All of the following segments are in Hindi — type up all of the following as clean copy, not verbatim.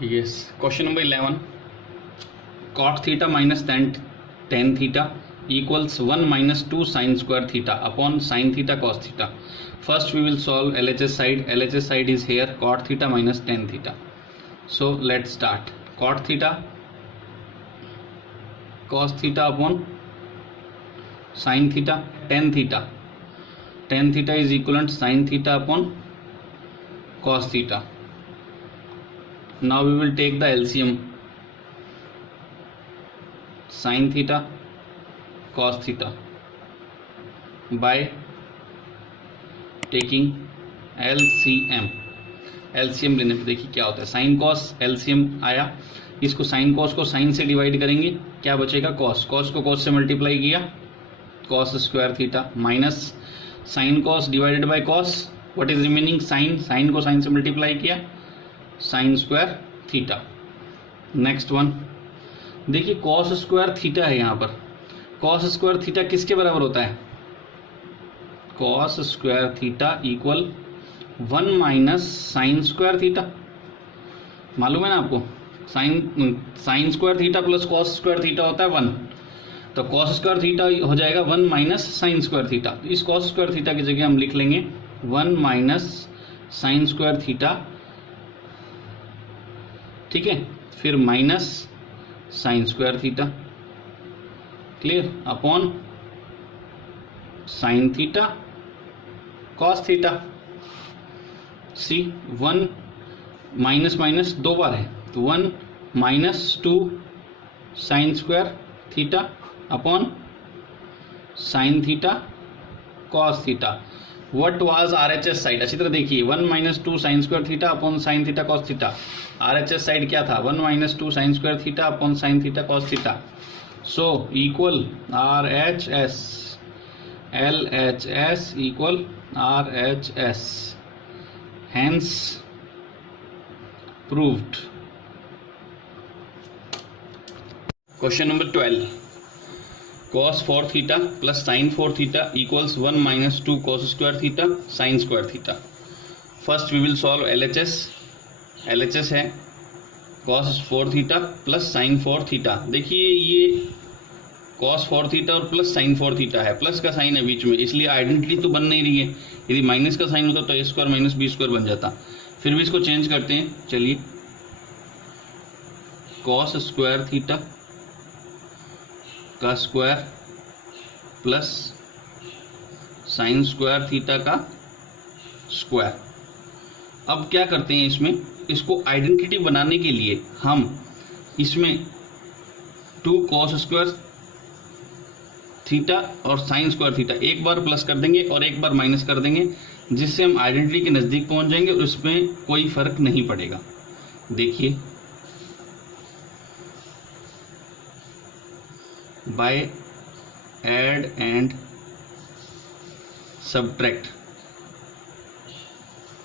Yes. Question number 11. Cot theta minus tan theta equals 1 minus 2 sin square theta upon sin theta cos theta. First we will solve LHS side. LHS side is here, cot theta minus tan theta. So let's start. Cot theta cos theta upon sin theta tan theta. Tan theta is equivalent sin theta upon cos theta. Now we will take the LCM. Sin theta cos theta by taking LCM. LCM लेने पे देखिए क्या होता है, साइन कॉस LCM आया, इसको साइन कॉस को साइन से डिवाइड करेंगे, क्या बचेगा कॉस, कॉस को कॉस से मल्टीप्लाई किया cos square theta minus sine cos divided by cos, what is remaining sine, sine को साइन से मल्टीप्लाई किया sine square theta. Next one देखिए कॉस स्क्वायर थीटा है, यहाँ पर कॉस स्क्वायर थीटा किसके बराबर होता है, cos square theta equal 1 minus sine square theta. मालूम है ना आपको, sign square theta plus cos square theta होता है 1, तो कॉस स्क्वायर थीटा हो जाएगा 1 माइनस साइन स्क्वायर थीटा. तो इस कॉस स्क्वायर थीटा की जगह हम लिख लेंगे 1 माइनस साइन स्क्वायर थीटा, ठीक है, फिर minus sine square theta, clear, upon sine theta cos theta. See 1 minus minus दो बार है, तो 1 minus 2 sine square theta upon sine theta cos theta. What was RHS side, अच्छी तरह देखिए, 1 minus 2 sine square theta upon sine theta cos theta. RHS side क्या था, 1 minus 2 sine square theta upon sine theta cos theta. So equal RHS, LHS equal RHS, hence proved. Question number 12. Cos 4 theta plus sin 4 theta equals 1 minus 2 cos square theta sin square theta. First we will solve LHS. LHS है cos 4 theta plus sin 4 theta. देखिए ये cos 4 theta और प्लस sin 4 theta है, प्लस का साइन है बीच में, इसलिए आइडेंटिटी तो बन नहीं रही है. यदि माइनस का साइन होता तो a square minus B square बन जाता. फिर भी इसको चेंज करते हैं, चलिए cos स्क्वायर थीटा का square plus sine square theta का स्क्वायर. अब क्या करते हैं इसमें, इसको आइडेंटिटी बनाने के लिए हम इसमें 2 cos स्क्वायर थीटा और साइन स्क्वायर थीटा एक बार प्लस कर देंगे और एक बार माइनस कर देंगे, जिससे हम आइडेंटिटी के नज़दीक पहुंच जाएंगे और उसमें कोई फर्क नहीं पड़ेगा. देखिए बाय ऐड एंड सब्ट्रैक्ट,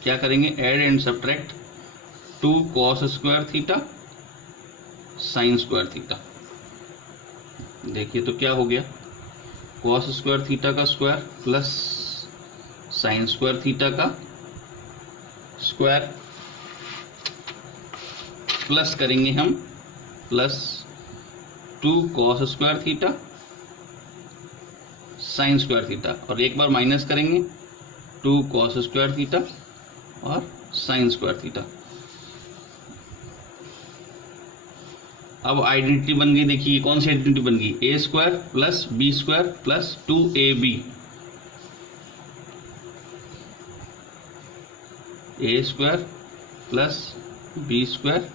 क्या करेंगे, add and subtract 2 cos square theta sine square theta. देखिए तो क्या हो गया, cos स्क्वायर थीटा का square plus sine square theta का स्क्वायर, प्लस करेंगे हम plus 2 cos square theta sine square theta, और एक बार माइनस करेंगे 2 cos स्क्वायर थीटा और साइन स्क्वायर थीटा. अब आइडेंटिटी बन गई, देखिए कौन सी आइडेंटिटी बन गई, a square plus B square plus 2ab, a square plus B square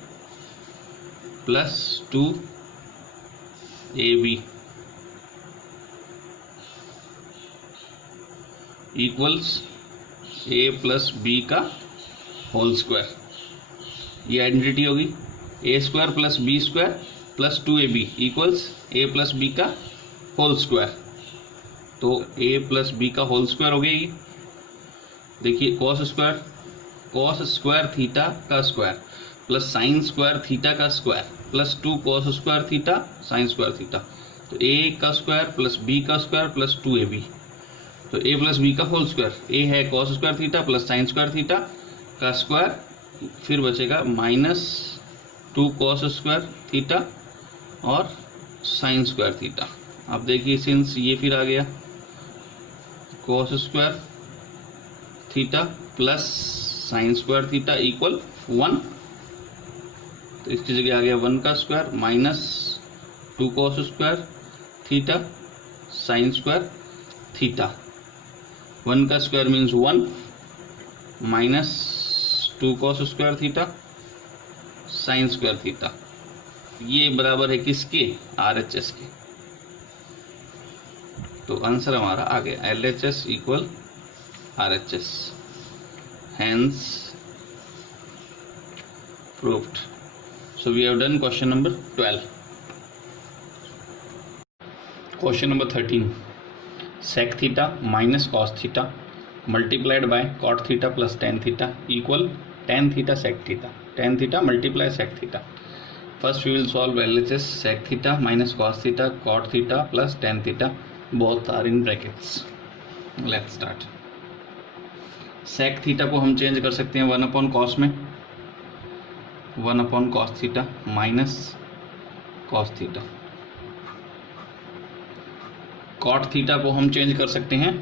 plus 2ab equals a plus B का होल स्क्वायर. ये आइडेंटिटी होगी, a square plus B square plus 2ab equals a plus B का होल स्क्वायर. तो a प्लस बी का होल स्क्वायर हो गया ये. देखिए cos स्क्वायर थीटा का square plus sine square theta का square plus 2 cos square theta sine square theta, तो a का स्क्वायर प्लस b का स्क्वायर प्लस 2ab, तो a प्लस बी का होल स्क्वायर, a है cos square theta plus sine square theta का स्क्वायर, फिर बचेगा माइनस 2 cos स्क्वायर थीटा और साइन स्क्वायर थीटा। अब देखिए सिंस ये फिर आ गया cos square theta plus sine square theta equal 1, तो इसकी जगह आ गया 1 का square minus 2 cos square theta sine square theta. 1 का square means 1 minus 2 cos square theta sine square theta. ये बराबर है किसके? RHS के। तो आंसर हमारा आ गया LHS equal RHS, hence proved. So we have done question number 12. Question number 13. Sec theta minus cos theta multiplied by cot theta plus tan theta equal tan theta sec theta. Tan theta multiply sec theta. First we will solve LHS sec theta minus cos theta cot theta plus tan theta. Both are in brackets. Let's start. Sec theta को हम चेंज कर सकते हैं 1 अपॉन cos में, 1 upon cos theta minus cos theta. cot theta को हम चेंज कर सकते हैं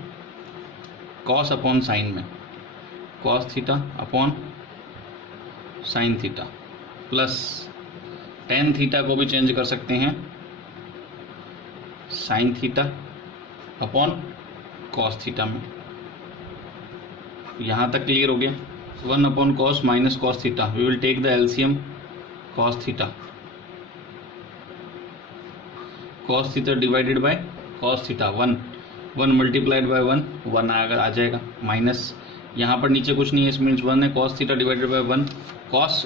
cos अपॉन साइन में, cos theta upon sine theta, plus tan theta को भी चेंज कर सकते हैं sine theta upon cos theta में। यहाँ तक क्लियर हो गया। 1 upon cos minus cos theta, we will take the LCM cos theta, cos theta divided by cos theta 1 multiplied by 1 आ जाएगा, माइनस यहाँ पर नीचे कुछ नहीं है, इस मीन्स 1 है, cos theta divided by 1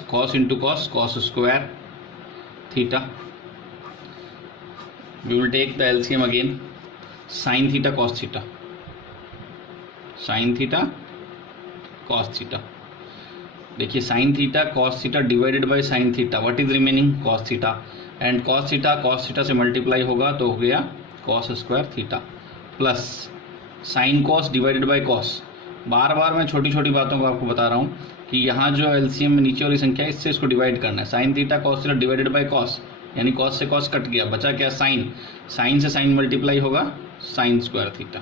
cos into cos square theta. We will take the LCM again sine theta cos theta, sine theta cos theta. देखिए sine theta cos theta divided by sine theta, what is remaining cos theta, and cos theta से मल्टीप्लाई होगा तो हो गया cos square theta, plus sine cos divided by cos। बार बार मैं छोटी छोटी बातों को आपको बता रहा हूँ कि यहाँ जो एलसीएम में नीचे वाली संख्या है इससे इसको डिवाइड करना है। Sine theta cos theta divided by cos, यानी cos से cos कट गया, बचा क्या साइन, साइन से साइन मल्टीप्लाई होगा साइन स्क्वायर थीटा।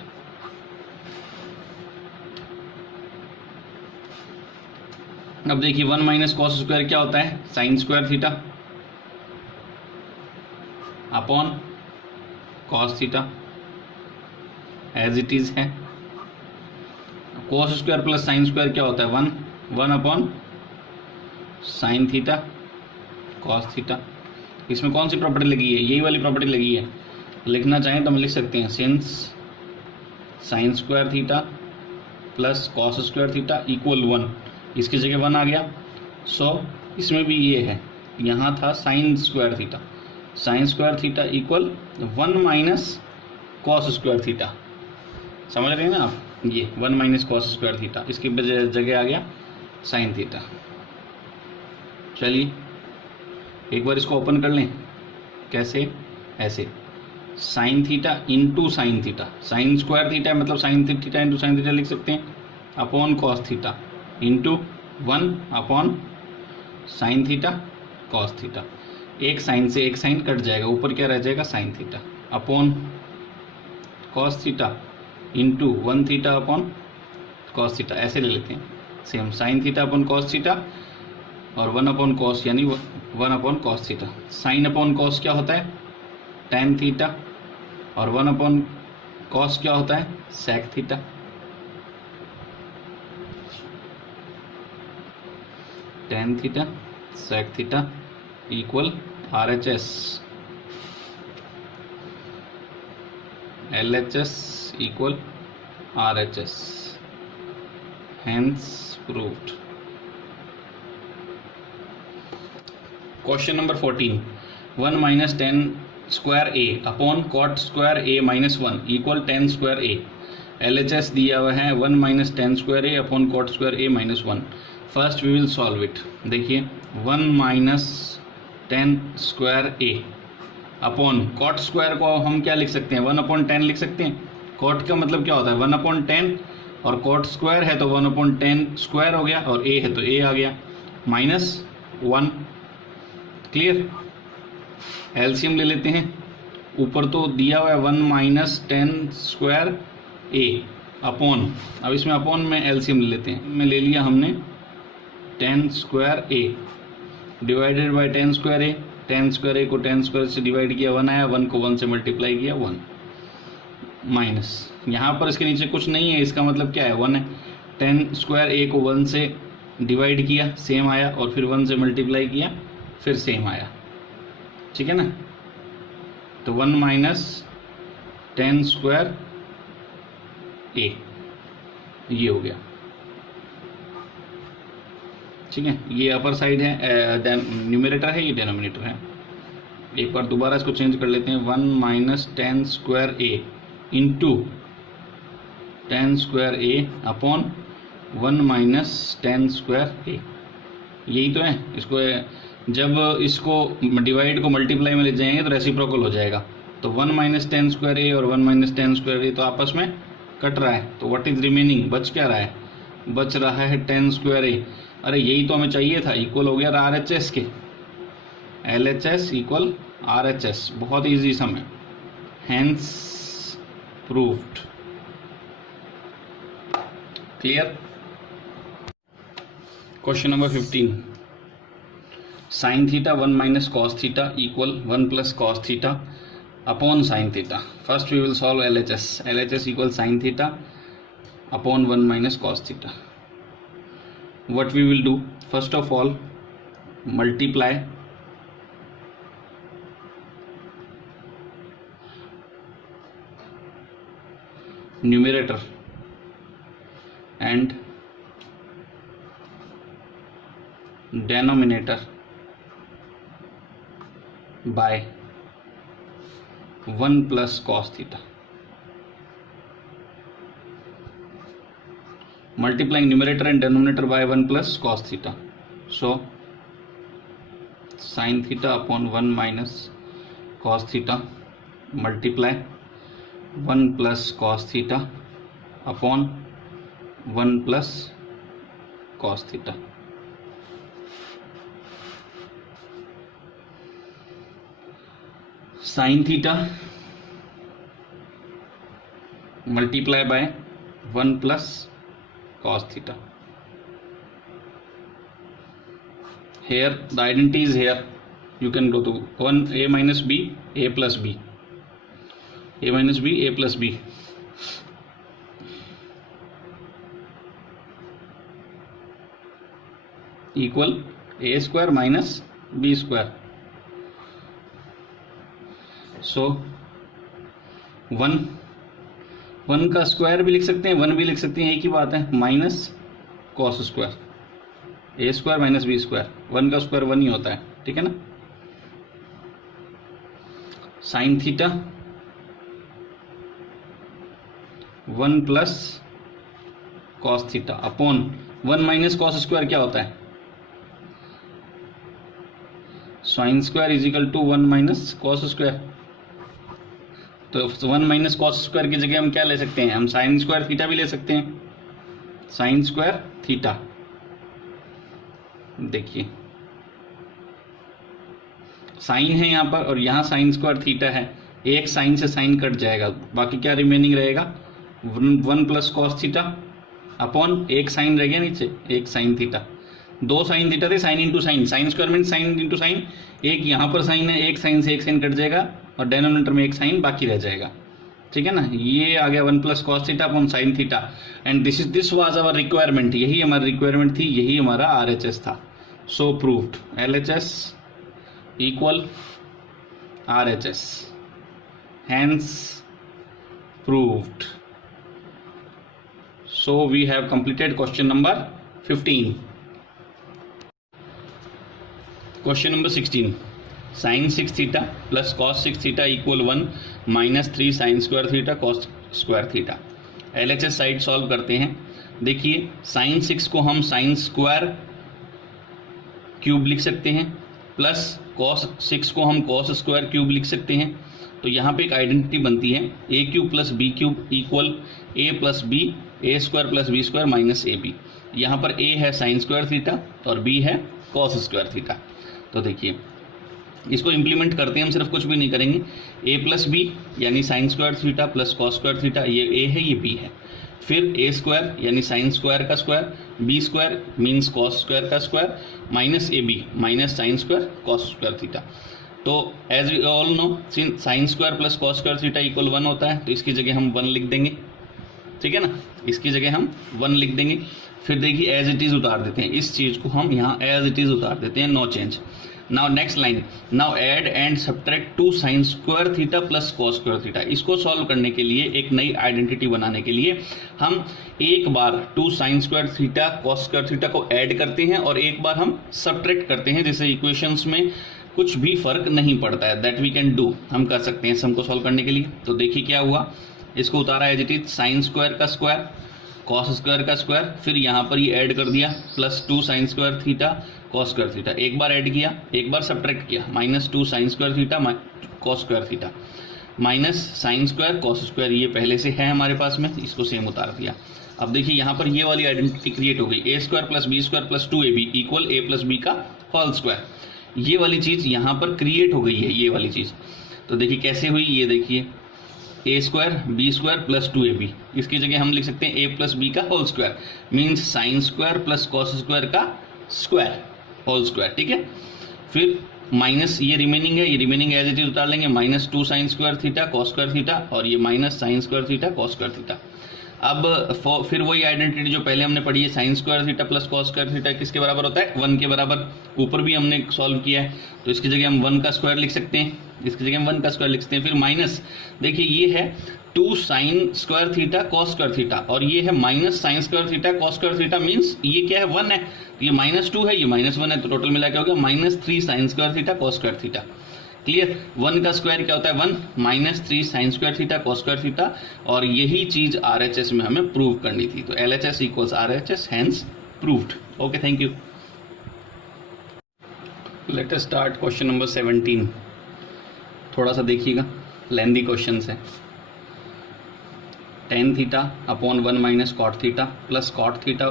अब देखिए 1 माइनस cos स्क्वायर क्या होता है, sine square theta upon cos theta as it is है। cos square plus sine square क्या होता है 1 upon sine theta cos theta. इसमें कौन सी प्रॉपर्टी लगी है, यही वाली प्रॉपर्टी लगी है। लिखना चाहें तो हम लिख सकते हैं since sine square theta plus cos square theta equal 1, इसकी जगह 1 आ गया। सो इसमें भी ये है, यहाँ था sign square theta equal 1 minus cos square theta. समझ रहे हैं ना आप, ये 1 माइनस cos स्क्वायर थीटा, इसकी जगह आ गया साइन थीटा। चलिए एक बार इसको ओपन कर लें, कैसे, ऐसे sine theta into sine theta, sine square theta मतलब sine theta into sine theta लिख सकते हैं, upon cos theta into 1 upon sine theta cos theta. एक साइन से एक साइन कट जाएगा, ऊपर क्या रह जाएगा sine theta, upon cos theta into 1 theta upon cos theta. ऐसे ले लेते हैं same, sine theta upon cos theta और 1 अपॉन cos यानी 1 upon cos theta. Sine upon cos क्या होता है tan थीटा, और 1 अपॉन cos क्या होता है sec theta. tan theta sec theta equal RHS, LHS equal RHS, hence proved. Question number 14. 1 minus tan square A upon cot square A minus 1 equal tan square A। LHS दिया हुआ है 1 minus tan square A upon cot square A minus 1। First we will solve it. देखिए 1 minus tan square A upon cot square को हम क्या लिख सकते हैं 1 अपॉन 10 लिख सकते हैं। cot का मतलब क्या होता है 1 अपॉन 10, और cot square है तो 1 अपॉन 10 स्क्वायर हो गया, और A है तो A आ गया, माइनस 1 क्लियर। एलसीएम ले लेते हैं, ऊपर तो दिया हुआ है 1 माइनस 10 स्क्वायर ए अपॉन, अब इसमें अपॉन में एलसीएम ले लेते हैं, में ले लिया हमने 10 square A divided by 10 square A, 10 square A को 10 स्क्वायर से डिवाइड किया 1 आया, 1 को 1 से मल्टीप्लाई किया 1 माइनस, यहाँ पर इसके नीचे कुछ नहीं है, इसका मतलब क्या है 1 है, 10 स्क्वायर ए को 1 से डिवाइड किया सेम आया, और फिर 1 से मल्टीप्लाई किया फिर सेम आया, ठीक है ना। तो 1 माइनस 10 स्क्वायर ए ये हो गया, ठीक है। ये अपर साइड है, न्यूमरेटर है, ये डिनोमिनेटर है। एक बार दोबारा इसको चेंज कर लेते हैं, 1 माइनस 10 स्क्वायर ए इंटू 10 स्क्वायर ए अपॉन 1 माइनस 10 स्क्वायर ए, यही तो है। इसको जब इसको डिवाइड को मल्टीप्लाई में ले जाएंगे तो रेसिप्रोकल हो जाएगा, तो 1 माइनस 10 स्क्वायर ए और 1 माइनस 10 स्क्वायर ए तो आपस में कट रहा है, तो व्हाट इज रिमेनिंग, बच क्या रहा है, बच रहा है 10 स्क्वायर ए। अरे यही तो हमें चाहिए था, इक्वल हो गया RHS के, LHS इक्वल RHS, बहुत इजी सम है, hence proved. Clear. Question number 15, sine theta 1 minus cos theta equal 1 plus cos theta upon sine theta. First we will solve LHS, LHS equal sine theta upon 1 minus cos theta. What we will do, first of all multiply numerator and denominator by 1 plus cos theta. Multiplying numerator and denominator by 1 plus cos theta. So sin theta upon 1 minus cos theta multiply 1 plus cos theta upon 1 plus cos theta. Sin theta multiply by 1 plus cos theta. Here the identity is here, you can go to 1 a minus b, a plus b, a minus b, a plus b, equal a square minus b square. So 1 का स्क्वायर भी लिख सकते हैं, 1 भी लिख सकते हैं, एक ही बात है, माइनस कॉस स्क्वायर, ए स्क्वायर माइनस बी स्क्वायर, 1 का स्क्वायर 1 ही होता है, ठीक है ना। Sine theta 1 plus cos theta upon 1 minus cos square क्या होता है, sine square is equal to 1 minus cos square. तो 1 माइनस कॉस स्क्वायर की जगह हम क्या ले सकते हैं, हम साइन स्क्वायर थीटा भी ले सकते हैं, साइन स्क्वायर थीटा। देखिए साइन है यहाँ पर और यहाँ साइन स्क्वायर थीटा है, एक साइन से साइन कट जाएगा, बाकी क्या रिमेनिंग रहेगा 1 प्लस कॉस थीटा अपॉन एक साइन रह गया नीचे, एक साइन थीटा, 2 साइन थीटा थे, sine into sine, sine square mean sine into sine, एक यहाँ पर साइन है, एक साइन से एक साइन कट जाएगा और डिनोमिनेटर में एक साइन बाकी रह जाएगा, ठीक है ना। ये आ गया 1 plus cos theta upon sine theta and this was our requirement, यही हमारी रिक्वायरमेंट थी, यही हमारा RHS था। So proved LHS equal RHS, hence proved. So we have completed question number 15. Question number 16. Sin 6 theta plus cos 6 theta equal 1 minus 3 sin square theta cos square theta. LHS side solve करते हैं। देखिए sin 6 को हम sin स्क्वायर क्यूब लिख सकते हैं, प्लस cos 6 को हम cos स्क्वायर क्यूब लिख सकते हैं। तो यहाँ पे एक आइडेंटिटी बनती है, A cube plus B cube equal A plus B, A square plus B square minus A B. यहाँ पर ए है साइन स्क्वायर थीटा और बी है कॉस स्क्वायर थीटा। तो देखिए इसको इम्प्लीमेंट करते हैं हम, सिर्फ कुछ भी नहीं करेंगे। ए प्लस बी यानी sine square theta plus cos square theta, ये ए है ये बी है। फिर ए स्क्वायर यानी साइन स्क्वायर का square, B square means cos square का square, minus A B minus sine square cos square theta. तो as we all know sine square plus cos square theta equal 1 होता है, तो इसकी जगह हम 1 लिख देंगे, ठीक है ना, इसकी जगह हम 1 लिख देंगे। फिर देखिए एज इट इज उतार देते हैं, इस चीज को हम यहाँ एज इट इज उतार देते हैं, no change. Now next line, now add and subtract 2 sine square theta plus cos square theta. इसको सॉल्व करने के लिए, एक नई आइडेंटिटी बनाने के लिए, हम एक बार 2 sine square theta cos square theta को ऐड करते हैं और एक बार हम सब्ट्रैक्ट करते हैं, जिससे इक्वेशंस में कुछ भी फर्क नहीं पड़ता है। दैट वी कैन डू, हम कर सकते हैं सम को सॉल्व करने के लिए। तो देखिए क्या हुआ, इसको उतारा as it is, sine square का स्क्वायर कॉस स्क्वायर का स्क्वायर, फिर यहाँ पर ये ऐड कर दिया plus 2 sine square theta cos square theta, एक बार ऐड किया एक बार सब्ट्रैक्ट किया, minus 2 sine square theta cos square theta minus sine square cos square, ये पहले से है हमारे पास में, इसको सेम उतार दिया। अब देखिए यहाँ पर ये वाली आइडेंटिटी क्रिएट हो गई, A square plus B square plus 2ab equal A plus B का होल स्क्वायर। ये वाली चीज़ यहाँ पर क्रिएट हो गई है, ये वाली चीज़। तो देखिए कैसे हुई, ये देखिए A square B square plus 2ab, इसकी जगह हम लिख सकते हैं ए प्लस बी का whole square, means sine square plus cos square का स्क्वायर होल स्क्वायर, ठीक है। फिर माइनस ये रिमेनिंग है, ये रिमेनिंग एज इट इज उतार लेंगे, minus 2 sine square theta cos square theta और ये minus sine square theta cos square theta. अब फिर वही आइडेंटिटी जो पहले हमने पढ़ी है, sine square theta plus cos square theta किसके बराबर होता है, 1 के बराबर। ऊपर भी हमने सॉल्व किया है, तो इसकी जगह हम 1 का स्क्वायर लिख सकते हैं, इसकी जगह हम 1 का स्क्वायर लिख सकते हैं। फिर माइनस, देखिए ये है 2 sine square theta cos square theta और ये है minus sine square theta cos square theta, means ये क्या है 1 है, तो ये -2 है, ये -1 है, तो टोटल मिला क्या हो गया -3 sign square theta cos square theta. Clear, 1 का स्क्वायर क्या होता है 1, -3 sign square theta cos square theta, और यही चीज RHS में हमें प्रूव करनी थी। तो LHS equals RHS, hence proved. Okay, thank you. Let us start question number 17। थोड़ा सा देखिएगा, लेंदी क्वेश्चन है। tan theta upon 1 minus cot theta plus cot theta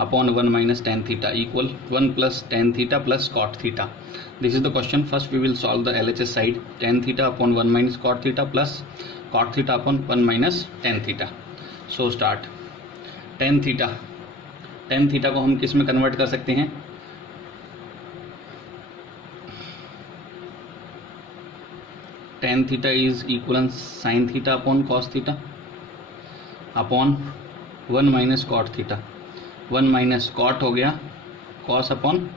upon 1 minus tan theta equal 1 plus tan theta plus cot theta. This is the question. First we will solve the LHS side. tan theta upon 1 minus cot theta plus cot theta upon 1 minus tan theta. So start. tan theta को हम किस में कन्वर्ट कर सकते हैं, tan theta is equal sine theta upon cos theta upon 1 minus cot theta. 1 minus cot हो गया cos upon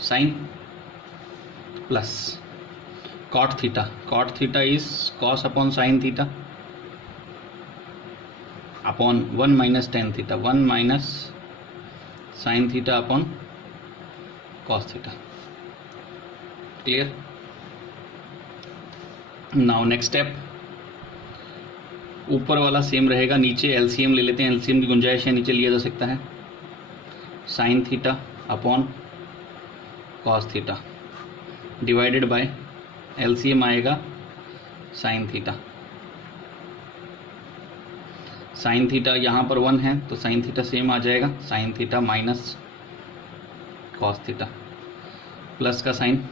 sine plus cot theta is cos upon sine theta upon 1 minus tan theta, 1 minus sine theta upon cos theta. Clear. Now next step, ऊपर वाला सेम रहेगा, नीचे एलसीएम ले लेते हैं, एलसीएम की गुंजाइश है, नीचे लिया जा सकता है। Sine theta upon cos theta divided bye LCM आएगा साइन थीटा। साइन थीटा यहाँ पर 1 है तो साइन थीटा सेम आ जाएगा, sine theta minus cos theta plus का साइन,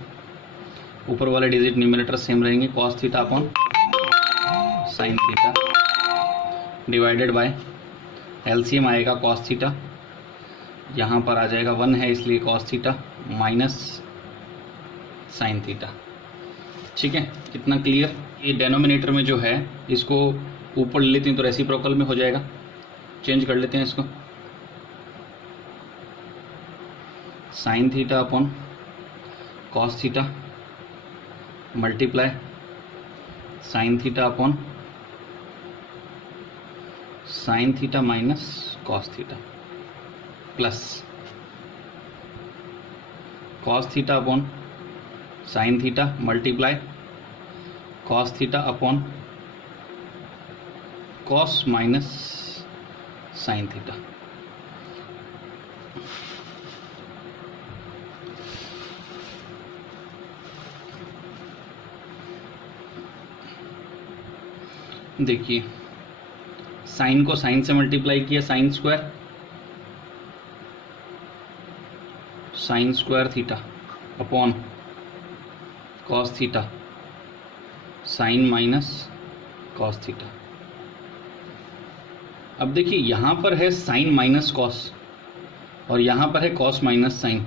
ऊपर वाले डिजिट न्यूमरेटर सेम रहेंगे, cos theta upon sine theta divided bye LCM आएगा कॉस थीटा, यहाँ पर आ जाएगा 1 है इसलिए cos theta minus sine theta. ठीक है, कितना क्लियर। ये डेनोमिनेटर में जो है इसको ऊपर ले लेते हैं तो रेसिप्रोकल में हो जाएगा, चेंज कर लेते हैं इसको। Sign theta upon cos theta multiply sign theta upon sine theta minus cos theta plus cos theta upon sine theta multiply cos theta upon cos minus sine theta. देखिए साइन को साइन से मल्टीप्लाई किया, sine square theta upon cos theta sign minus cos theta. अब देखिए यहाँ पर है साइन माइनस कॉस और यहाँ पर है कॉस माइनस साइन,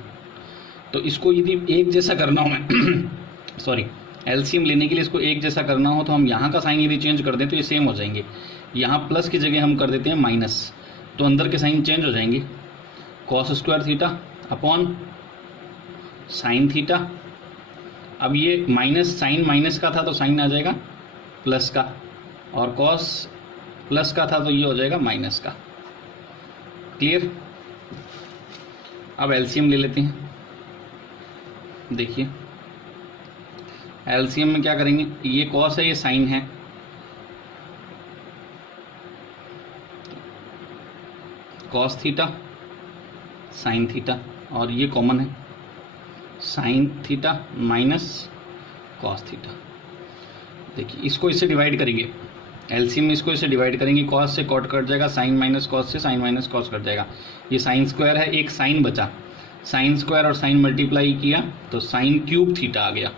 तो इसको यदि एक जैसा करना हो मैं सॉरी एलसीएम लेने के लिए इसको एक जैसा करना हो तो हम यहाँ का साइन यदि चेंज कर दें तो ये सेम हो जाएंगे। यहाँ प्लस की जगह हम कर देते हैं माइनस, तो अंदर के साइन चेंज हो जाएंगे। Cos square theta upon sine theta. अब ये माइनस साइन माइनस का था तो साइन आ जाएगा प्लस का, और कॉस प्लस का था तो ये हो जाएगा माइनस का। क्लियर? अब एलसीएम ले लेते हैं। देखिए एलसीएम में क्या करेंगे, ये कॉस है ये साइन है, कॉस थीटा साइन थीटा, और ये कॉमन है sine theta minus cos theta. देखिए इसको इससे डिवाइड करेंगे, एलसीएम में इसको इससे डिवाइड करेंगे, कॉस से कॉट कट जाएगा, साइन माइनस कॉस से साइन माइनस कॉस कट जाएगा। ये साइन स्क्वायर है, एक साइन बचा, साइन स्क्वायर और साइन मल्टीप्लाई किया तो साइन क्यूब थीटा आ गया।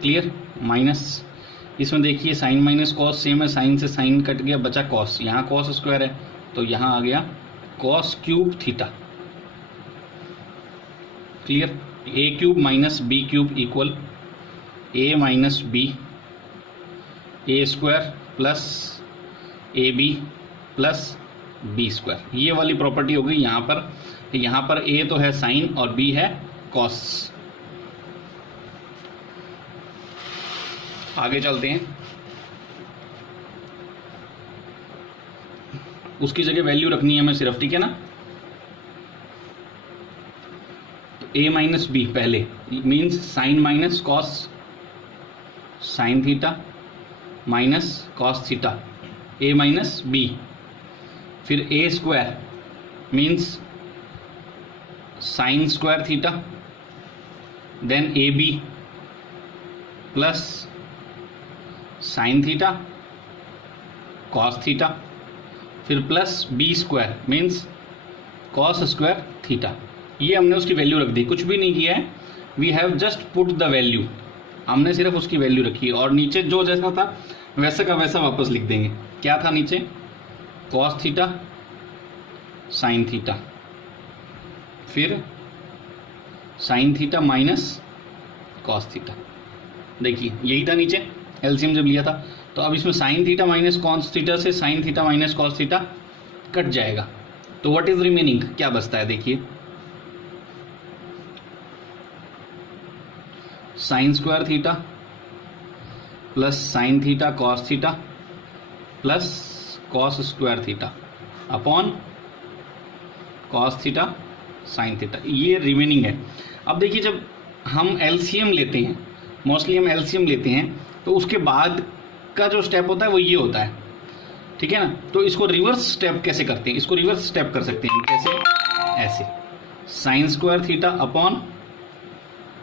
क्लियर? माइनस इसमें देखिए साइन माइनस कॉस सेम है, साइन से साइन कट गया, बचा कॉस, यहाँ कॉस स्क्वायर है तो यहाँ आ गया cos cube theta. Clear? A cube minus B cube equal A minus B, A square plus A B plus B square. ये वाली प्रॉपर्टी हो गई यहाँ पर। यहाँ पर ए तो है साइन और बी है कॉस। आगे चलते हैं, उसकी जगह वैल्यू रखनी है हमें सिर्फ, ठीक है ना। तो ए माइनस बी पहले means sine minus cos sine theta minus cos theta, A minus B. फिर ए square means sine square theta, then A B plus sine theta cos theta, फिर plus B square means cos square theta. ये हमने उसकी वैल्यू रख दी, कुछ भी नहीं किया है, we have just put the value, हमने सिर्फ उसकी वैल्यू रखी है। और नीचे जो जैसा था वैसा का वैसा वापस लिख देंगे। क्या था नीचे? कॉस थीटा साइन थीटा, फिर sign theta minus cos theta. देखिए यही था नीचे एलसीएम जब लिया था। तो अब इसमें sine theta minus cos theta से sine theta minus cos theta cut जाएगा, तो व्हाट इज रिमेनिंग, क्या बचता है? देखिए sine square theta plus sine theta cos theta plus cos square theta upon cos theta sine theta, ये रिमेनिंग है। अब देखिए जब हम एलसीएम लेते हैं, मोस्टली हम एलसीएम लेते हैं, तो उसके बाद का जो स्टेप होता है वो ये होता है, ठीक है ना। तो इसको रिवर्स स्टेप कैसे करते हैं? इसको रिवर्स स्टेप कर सकते हैं कैसे? ऐसे, sign square theta upon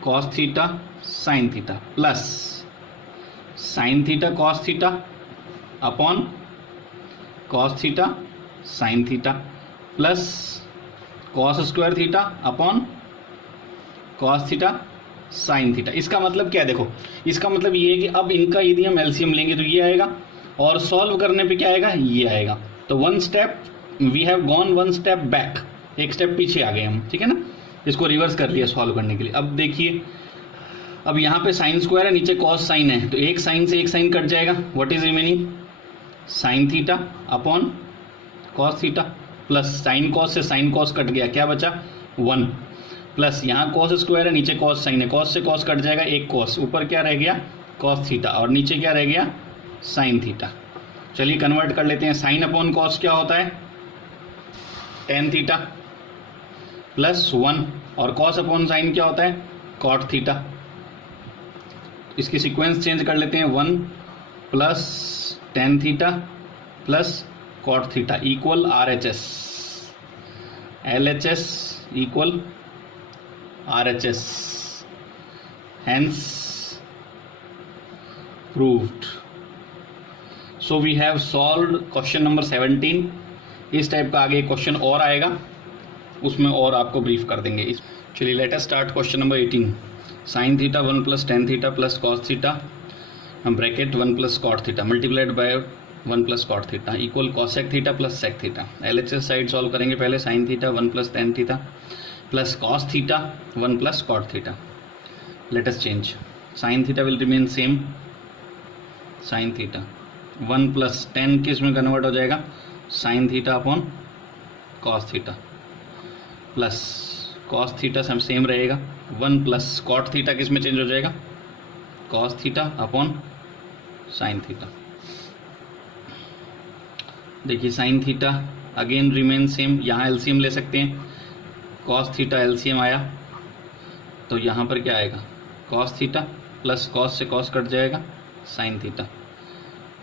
cos theta sine theta plus sine theta cos theta upon cos theta sine theta plus cos square theta upon cos theta sine theta. इसका मतलब क्या है? देखो इसका मतलब ये है कि अब इनका यदि हम एलसीएम लेंगे तो ये आएगा, और सॉल्व करने पे क्या आएगा? ये आएगा। तो one step we have gone one step back, एक स्टेप पीछे आ गए हम, ठीक है ना। इसको रिवर्स कर लिया सॉल्व करने के लिए। अब देखिए, अब यहाँ पे साइन स्क्वायर है, नीचे कॉस साइन है, तो एक साइन से एक साइन कट जाएगा। What is remaining? Sign theta upon cos theta plus sine cos से साइन कॉस कट गया, क्या बचा? 1 प्लस यहाँ कॉस स्क्वायर है, नीचे कॉस साइन है, कॉस से कॉस कट जाएगा, एक कॉस, ऊपर क्या रह गया? कॉस थीटा, और नीचे क्या रह गया? Sine theta. चलिए कन्वर्ट कर लेते हैं। साइन अपॉन कॉस क्या होता है? टेन थीटा प्लस 1, और कॉस अपॉन साइन क्या होता है? Cot theta. इसकी सीक्वेंस चेंज कर लेते हैं। 1 plus tan theta plus cot theta equal RHS, LHS equal RHS, hence proved. So we have solved question number 17। इस टाइप का आगे क्वेश्चन और आएगा, उसमें और आपको ब्रीफ कर देंगे। इस चलिए let us start question number 18। Sine theta 1 + tan theta plus cos theta bracket 1 + cot theta multiplied by 1 + cot theta equal cosec theta plus sec theta. LHS side solve करेंगे पहले। Sine theta 1 + tan theta plus cos theta 1 + cot theta. Let us change. Sine theta will remain same. Sine theta 1 + tan किस में कन्वर्ट हो जाएगा, sine theta upon cos theta plus cos theta same रहेगा। 1 + cot थीटा किस में चेंज हो जाएगा, cos theta upon sine theta. देखिए sine theta again remain same, यहाँ एलसीएम ले सकते हैं। कॉस थीटा एलसीएम आया तो यहाँ पर क्या आएगा, कॉस थीटा प्लस कॉस से कॉस कट जाएगा, sine theta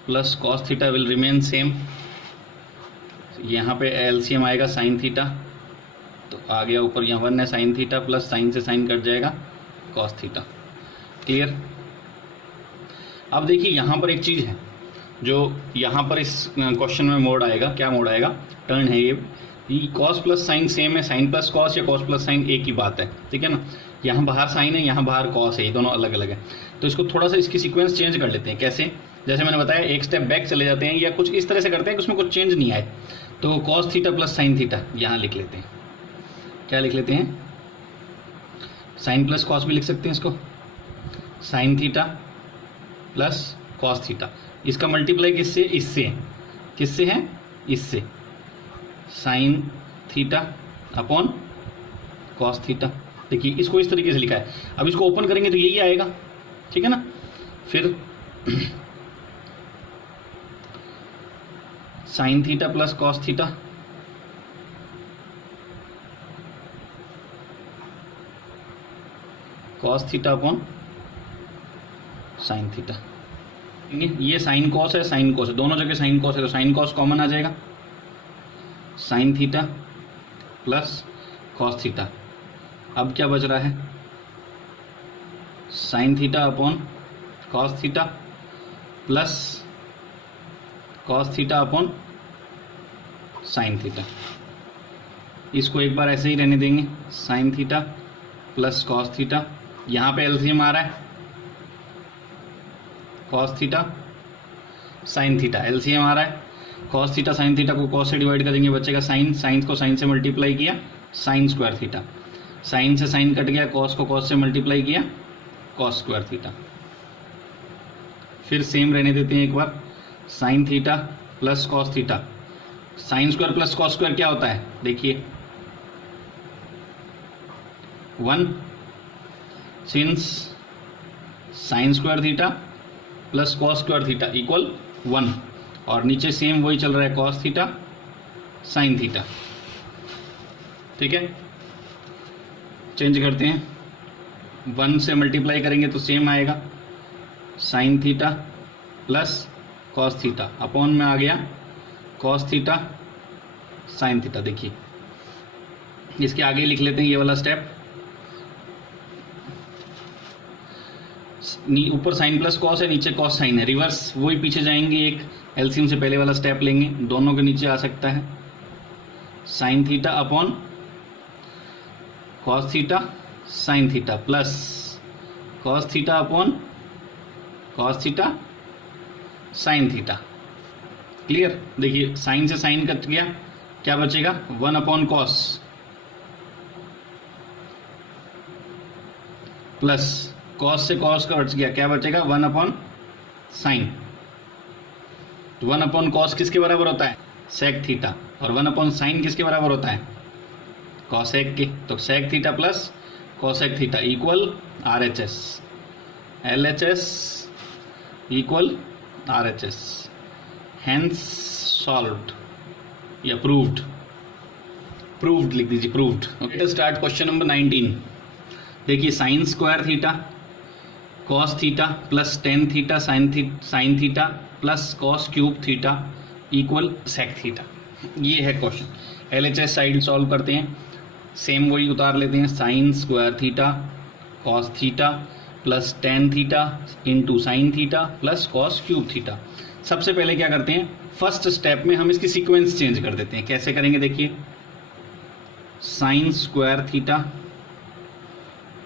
plus cos theta will remain same. यहाँ पे एलसीएम आएगा साइन थीटा तो आ गया ऊपर, यहाँ 1 है, साइन थीटा प्लस साइन से साइन कट जाएगा, कॉस थीटा। क्लियर। अब देखिए यहाँ पर एक चीज़ है जो यहाँ पर इस क्वेश्चन में मोड आएगा। क्या मोड आएगा, टर्न है ये कॉस प्लस साइन सेम है, साइन प्लस कॉस या कॉस प्लस साइन एक ही बात है, ठीक है ना। यहाँ बाहर साइन है, यहाँ बाहर कॉस है, ये दोनों अलग अलग है। तो इसको थोड़ा सा इसकी सीक्वेंस चेंज कर लेते हैं। कैसे, जैसे मैंने बताया एक स्टेप बैक चले जाते हैं या कुछ इस तरह से करते हैं कि उसमें कुछ चेंज नहीं आए। तो cos theta plus sine theta यहाँ लिख लेते हैं। क्या लिख लेते हैं, साइन प्लस कॉस भी लिख सकते हैं इसको, sign theta plus cos theta. इसका मल्टीप्लाई किससे, इससे, किससे है, इससे, sign theta upon cos theta. देखिए इसको इस तरीके से लिखा है। अब इसको ओपन करेंगे तो यही आएगा, ठीक है ना। फिर sign theta plus cos theta cos theta upon sine theta. ये साइन कॉस है, साइन कॉस है, दोनों जगह साइन कॉस है तो साइन कॉस कॉमन आ जाएगा, sine theta plus cos theta. अब क्या बच रहा है, sine theta upon cos theta plus cos theta upon sine theta. इसको एक बार ऐसे ही रहने देंगे, sine theta plus cos theta. यहाँ पे एलसीएम आ रहा है, cos theta sine theta, LCM आ रहा है। कॉस थीटा साइन थीटा को कॉस से डिवाइड करेंगे, बचेगा साइन, साइन को साइन से मल्टीप्लाई किया, साइन स्क्वायर थीटा। साइन से साइन कट गया, कॉस को कॉस से मल्टीप्लाई किया, कॉस स्क्वायर थीटा। फिर सेम रहने देते हैं एक बार, sine theta plus cos theta. Sine square plus cos square क्या होता है, देखिए 1 since sine square theta plus cos square theta equal 1, और नीचे सेम वही चल रहा है, कॉस थीटा साइन थीटा, ठीक है। चेंज करते हैं, 1 से मल्टीप्लाई करेंगे तो सेम आएगा, sign theta plus cos theta upon में आ गया कॉस थीटा साइन थीटा। देखिए इसके आगे लिख लेते हैं ये वाला स्टेप, ऊपर साइन प्लस कॉस है, नीचे कॉस साइन है, रिवर्स वही पीछे जाएंगे, एक एलसीएम से पहले वाला स्टेप लेंगे, दोनों के नीचे आ सकता है sine theta upon cos theta sine theta plus cos theta upon cos theta sine theta. Clear. देखिए साइन से साइन कट गया, क्या बचेगा, 1 अपॉन कॉस प्लस कॉस से कॉस का बच गया, क्या बचेगा, 1 अपॉन साइन। 1 अपॉन कॉस किसके बराबर होता है, सेक थीटा, और 1 अपॉन साइन किसके बराबर होता है, कॉसेक के। तो sec theta plus cosec theta equal RHS, LHS equal RHS, hence solved या प्रूव्ड, प्रूव्ड लिख दीजिए, proved. Okay, start question number 19। देखिए sine square theta cos theta plus tan theta sine theta plus cos cube theta equal sec theta, ये है क्वेश्चन। LHS साइड सॉल्व करते हैं, सेम वही उतार लेते हैं, sign square theta cos theta plus tan theta into sine theta plus cos cube theta. सबसे पहले क्या करते हैं, फर्स्ट स्टेप में हम इसकी सीक्वेंस चेंज कर देते हैं। कैसे करेंगे देखिए, sine square theta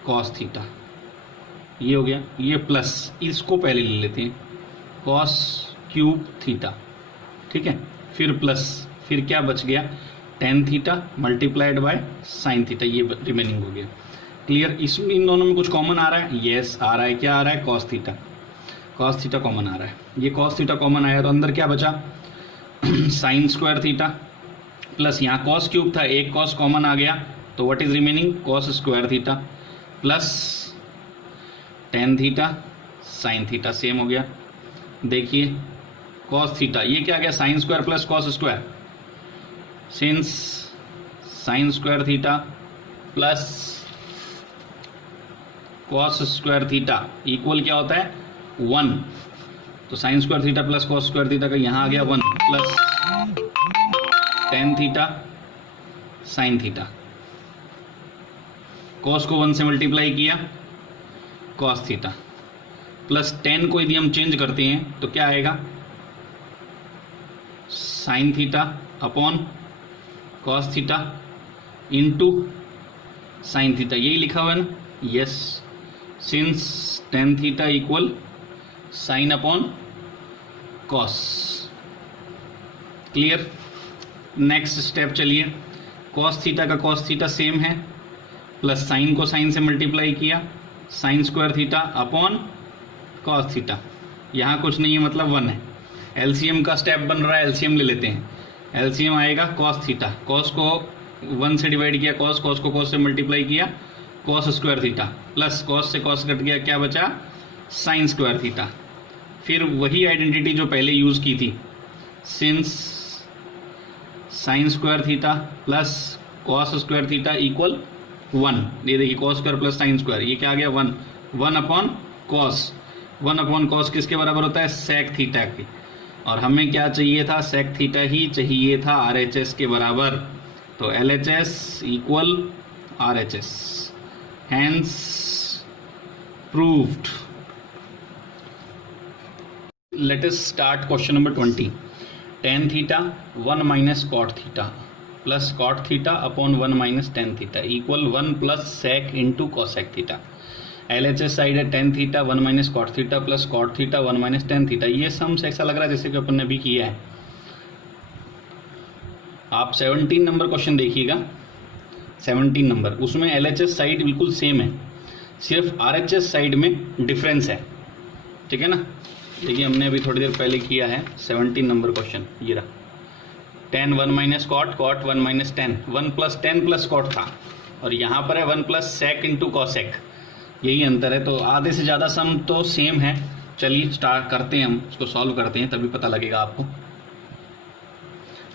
cos theta, ये हो गया। ये प्लस, इसको पहले ले लेते हैं, कॉस क्यूब थीटा, ठीक है। फिर प्लस, फिर क्या बच गया, tan theta multiplied bye sine theta, ये रिमेनिंग हो गया। क्लियर। इसमें इन दोनों में कुछ कॉमन आ रहा है, यस आ रहा है। क्या आ रहा है, cos theta, cos theta common आ रहा है। ये कॉस थीटा कॉमन आया तो अंदर क्या बचा, साइन स्क्वायर थीटा प्लस यहाँ कॉस क्यूब था, एक कॉस कॉमन आ गया तो what is remaining, cos square theta plus tan theta sine theta, same हो गया। देखिए कॉस थीटा, ये क्या आ गया, sign square plus cos square, since sine square theta plus cos square theta equal क्या होता है, 1। तो sign square theta plus cos square theta का यहाँ आ गया 1 plus tan theta sine theta, cos को 1 से मल्टीप्लाई किया कॉस थीटा, प्लस 10 को यदि हम चेंज करते हैं तो क्या आएगा, sign theta upon cos theta into sine theta, यही लिखा हुआ है ना, yes. Since ten theta equal sine upon cos. Clear. Next step चलिए, कॉस थीटा का कॉस थीटा सेम है, प्लस साइन को साइन से मल्टीप्लाई किया, sine square theta upon cos theta, यहाँ कुछ नहीं है मतलब 1 है। एलसीएम का स्टेप बन रहा है, एलसीएम ले लेते हैं। एलसीएम आएगा कॉस थीटा, कॉस को 1 से डिवाइड किया कॉस, कॉस को कॉस से मल्टीप्लाई किया cos square theta, plus cos से कॉस कट गया, क्या बचा, साइन स्क्वायर थीटा। फिर वही आइडेंटिटी जो पहले यूज की थी, since sine square theta plus cos square theta equal 1, ये देखिए cos square plus sine square, ये क्या आ गया 1, 1 अपॉन कॉस, 1 अपॉन कॉस किसके बराबर होता है, सेक थीटा के, और हमें क्या चाहिए था, सेक थीटा ही चाहिए था आरएचएस के बराबर। तो LHS equal RHS, hence proved. Let us start question number 20। Tan theta 1 minus cot theta plus cot theta upon 1 minus tan theta equal 1 plus sec into cosec theta. LHS side है tan theta 1 minus cot theta plus cot theta 1 minus tan theta. ये सम्स ऐसा लग रहा है जैसे कि अपन ने भी किया है। आप 17 नंबर क्वेश्चन देखिएगा, 17 नंबर, उसमें एलएचएस साइड बिल्कुल सेम है, सिर्फ आरएचएस साइड में डिफरेंस है, ठीक है ना। देखिए हमने अभी थोड़ी देर पहले किया है 17 नंबर क्वेश्चन, ये रहा, tan 1 minus cot, cot 1 minus tan, 1 plus tan plus cot था, और यहाँ पर है 1 प्लस सेक इंटू कॉसेक, यही अंतर है। तो आधे से ज़्यादा सम तो सेम है। चलिए स्टार्ट करते हैं, हम इसको सॉल्व करते हैं तभी पता लगेगा आपको।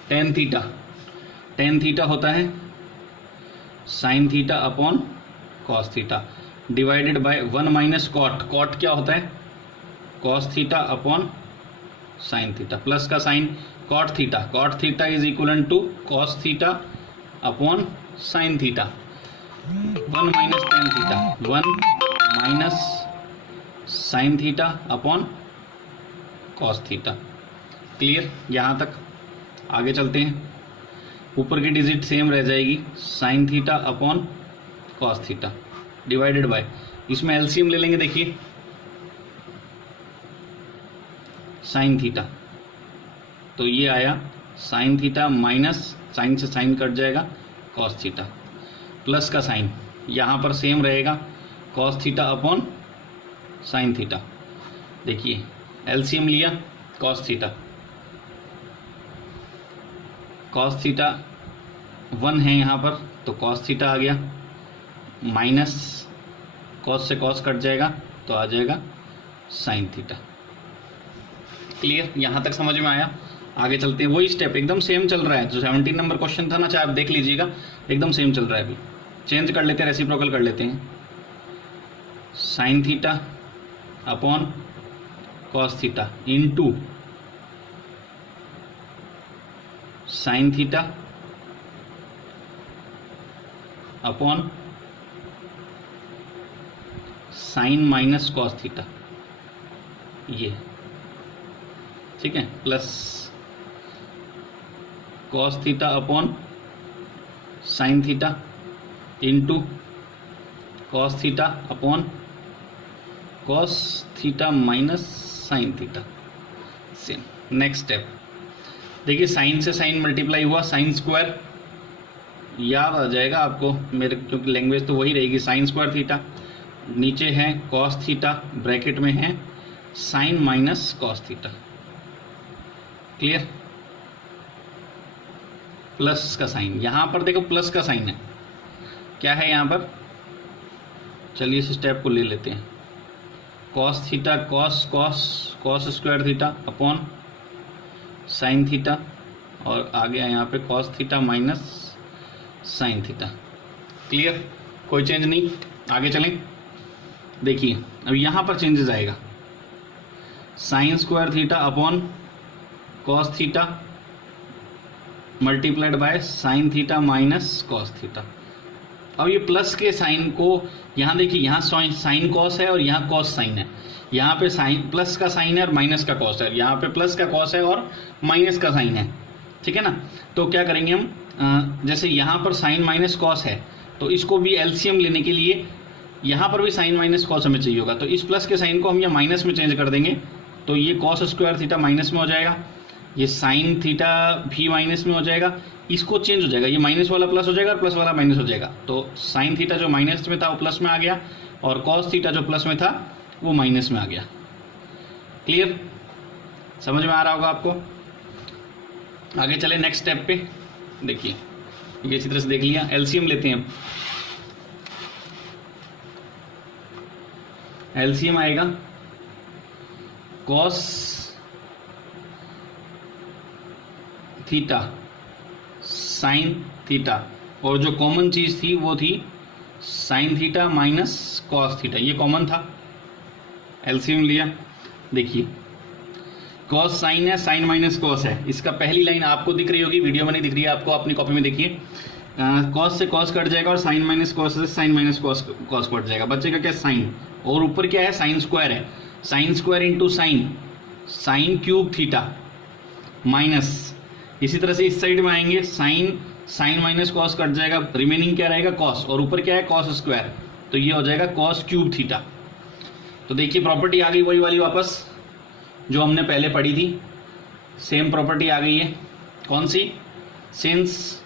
टेन थीटा होता है sine theta upon cos theta divided by 1 minus cot, cot क्या होता है, cos theta upon sine theta, plus का sine cot theta is equal to cos theta upon sine theta, 1 minus tan theta, 1 minus sine theta upon cos theta. Clear, यहाँ तक। आगे चलते हैं, ऊपर की डिजिट सेम रह जाएगी, sign theta upon cos theta divided bye, इसमें एलसीएम ले लेंगे। देखिए साइन थीटा, तो ये आया साइन थीटा माइनस साइन से साइन कट जाएगा कॉस थीटा, प्लस का साइन यहाँ पर सेम रहेगा cos theta upon sine theta. देखिए एलसीएम लिया, कॉस थीटा 1 है यहाँ पर, तो कॉस थीटा आ गया, माइनस कॉस से कॉस कट जाएगा तो आ जाएगा साइन थीटा। क्लियर, यहाँ तक समझ में आया। आगे चलते हैं, वही स्टेप एकदम सेम चल रहा है जो 17 नंबर क्वेश्चन था ना, चाहे आप देख लीजिएगा, एकदम सेम चल रहा है। अभी चेंज कर लेते हैं, रेसिप्रोकल कर लेते हैं, sine theta upon cos theta into sine theta upon sign minus cos theta, ये ठीक है, plus cos theta upon sine theta into cos theta upon cos theta minus sine theta. Same next step देखिए, साइन से साइन मल्टीप्लाई हुआ, साइन स्क्वायर याद आ जाएगा आपको मेरे, क्योंकि लैंग्वेज तो वही रहेगी। साइन स्क्वायर थीटा, नीचे है कॉस थीटा, ब्रैकेट में है sine minus cos theta. Clear? Plus का साइन, यहां पर देखो प्लस का साइन है, क्या है यहां पर, चलिए इस स्टेप को ले लेते हैं। Cos theta cos cos cos square theta upon sine theta, और आ गया यहाँ पे cos theta minus sine theta. Clear? कोई चेंज नहीं, आगे चलें। देखिए अब यहाँ पर चेंजेस आएगा, sign square theta upon cos theta multiplied bye sine theta minus cos theta. अब ये प्लस के साइन को यहाँ देखिए, यहाँ साइन कॉस है और यहाँ कॉस साइन है, यहाँ पे साइन प्लस का साइन है और माइनस का कॉस है, यहाँ पे प्लस का कॉस है और माइनस का साइन है। ठीक है ना? तो क्या करेंगे हम, जैसे यहाँ पर साइन माइनस कॉस है तो इसको भी एलसीएम लेने के लिए यहाँ पर भी साइन माइनस कॉस हमें चाहिए होगा, तो इस प्लस के साइन को हम ये माइनस में चेंज कर देंगे, तो ये कॉस स्क्वायर थीटा माइनस में हो जाएगा, ये साइन थीटा भी माइनस में हो जाएगा, इसको चेंज हो जाएगा, ये माइनस वाला प्लस हो जाएगा और प्लस वाला माइनस हो जाएगा। तो साइन थीटा जो माइनस में था वो प्लस में आ गया, और कॉस थीटा जो प्लस में था वो माइनस में आ गया। क्लियर? समझ में आ रहा होगा आपको? आगे चले नेक्स्ट स्टेप पे। देखिए ये इसी तरह से देख लिया, एलसीएम लेते हैं। एलसीएम आएगा कॉस थीटा साइन थीटा, और जो कॉमन चीज थी वो थी sign theta minus cos theta, ये कॉमन था, एलसीएम लिया। देखिए कॉस साइन है, साइन माइनस कॉस है, इसका पहली लाइन आपको दिख रही होगी, वीडियो में नहीं दिख रही है आपको, अपनी कॉपी में देखिए। कॉस से कॉस कट जाएगा और साइन माइनस कॉस से साइन माइनस कॉस कट जाएगा, बचेगा क्या, साइन, और ऊपर क्या है, साइन स्क्वायर है, sine square into sine, sine cube theta minus, इसी तरह से इस साइड में आएंगे, sine sine minus cos cut जाएगा, रिमेनिंग क्या रहेगा, कॉस, और ऊपर क्या है, कॉस स्क्वायर, तो ये हो जाएगा कॉस क्यूब थीटा। तो देखिए प्रॉपर्टी आ गई वही वाली वापस जो हमने पहले पढ़ी थी, सेम प्रॉपर्टी आ गई है। कौन सी? Since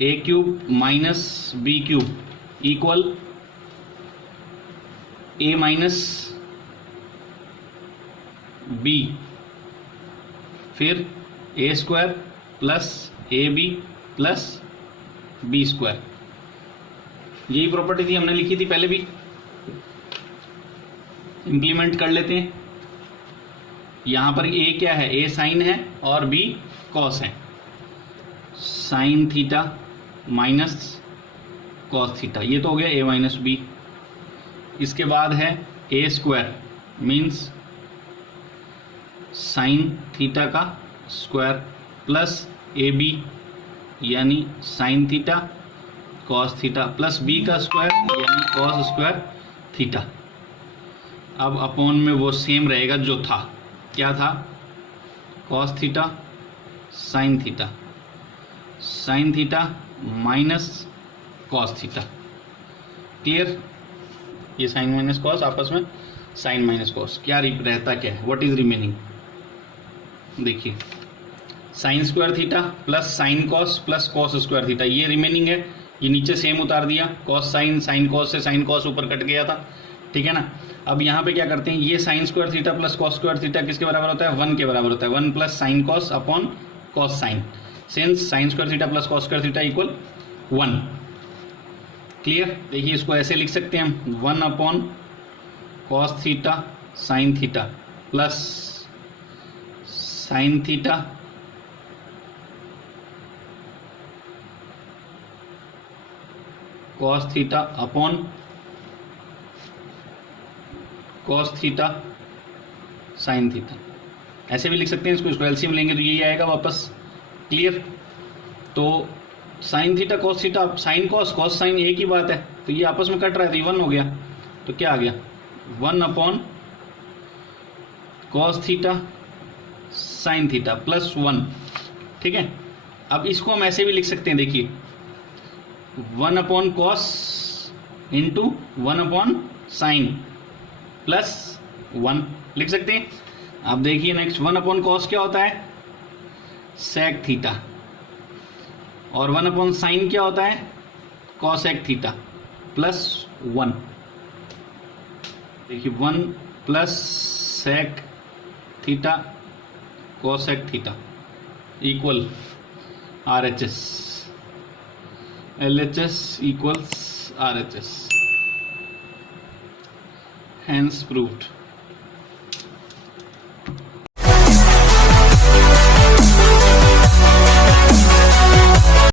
a cube minus B cube equal A minus B, फिर ए square plus A B plus B square, यही प्रॉपर्टी थी, हमने लिखी थी पहले भी, इंप्लीमेंट कर लेते हैं। यहां पर ए क्या है, ए साइन है और बी कॉस है, sine theta minus cos theta, ये तो हो गया ए माइनस बी। इसके बाद है A square means sine theta का स्क्वायर प्लस ए बी यानी sine theta cos theta plus B का स्क्वायर यानी कॉस स्क्वायर थीटा। अब अपॉन में वो सेम रहेगा जो था, क्या था, cos theta sine theta, sine theta minus cos theta. Clear? ये साइन माइनस कॉस आपस में साइन माइनस कॉस, क्या रहता क्या है, व्हाट इज रिमेनिंग। देखिए sine square theta plus sine cos plus cos square theta, ये रिमेनिंग है, ये नीचे सेम उतार दिया, कॉस साइन, साइन कॉस से साइन कॉस ऊपर कट गया था। ठीक है ना? अब यहाँ पे क्या करते हैं, ये sign square theta plus cos square theta किसके बराबर होता है, 1 के बराबर होता है, 1 plus sine cos upon cos sine, since sine square theta plus cos square theta equal 1। Clear? देखिए इसको ऐसे लिख सकते हैं हम, 1 upon cos theta sine theta plus sine theta cos theta upon cos theta sine theta, ऐसे भी लिख सकते हैं इसको एलसीएम लेंगे तो यही आएगा वापस। क्लियर? तो sign theta cos theta, sine cos cos sine एक ही बात है, तो ये आपस में कट रहा है तो ये 1 हो गया, तो क्या आ गया, 1 upon cos theta sine theta plus 1। ठीक है? अब इसको हम ऐसे भी लिख सकते हैं, देखिए 1 upon cos into 1 upon sine plus 1 लिख सकते हैं। अब देखिए नेक्स्ट 1 अपॉन कॉस क्या होता है, सेक थीटा, और 1 अपॉन साइन क्या होता है, कॉसेक थीटा प्लस 1। देखिए 1 plus sec theta cosec theta equal RHS, LHS equals RHS, hence proved।